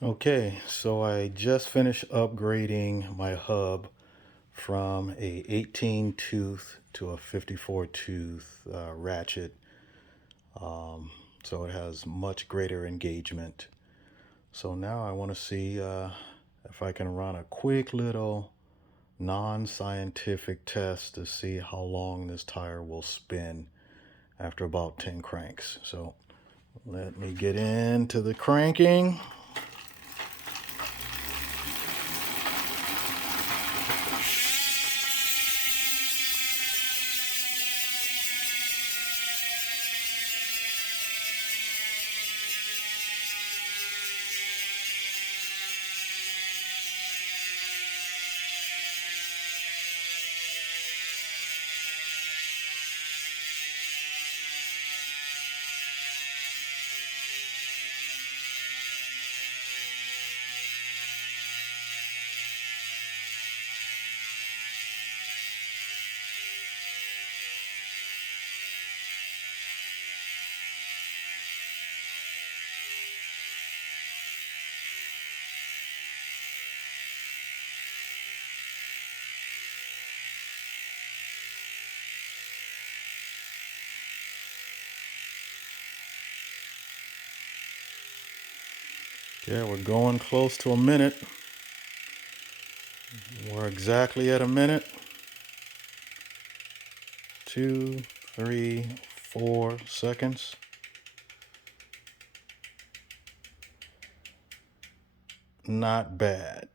Okay, so I just finished upgrading my hub from a 18 tooth to a 54 tooth ratchet. Um, so it has much greater engagement. So now I want to see if I can run a quick little non-scientific test to see how long this tire will spin after about 10 cranks. So let me get into the cranking. Yeah, we're going close to a minute. We're exactly at a minute. 2, 3, 4 seconds. Not bad.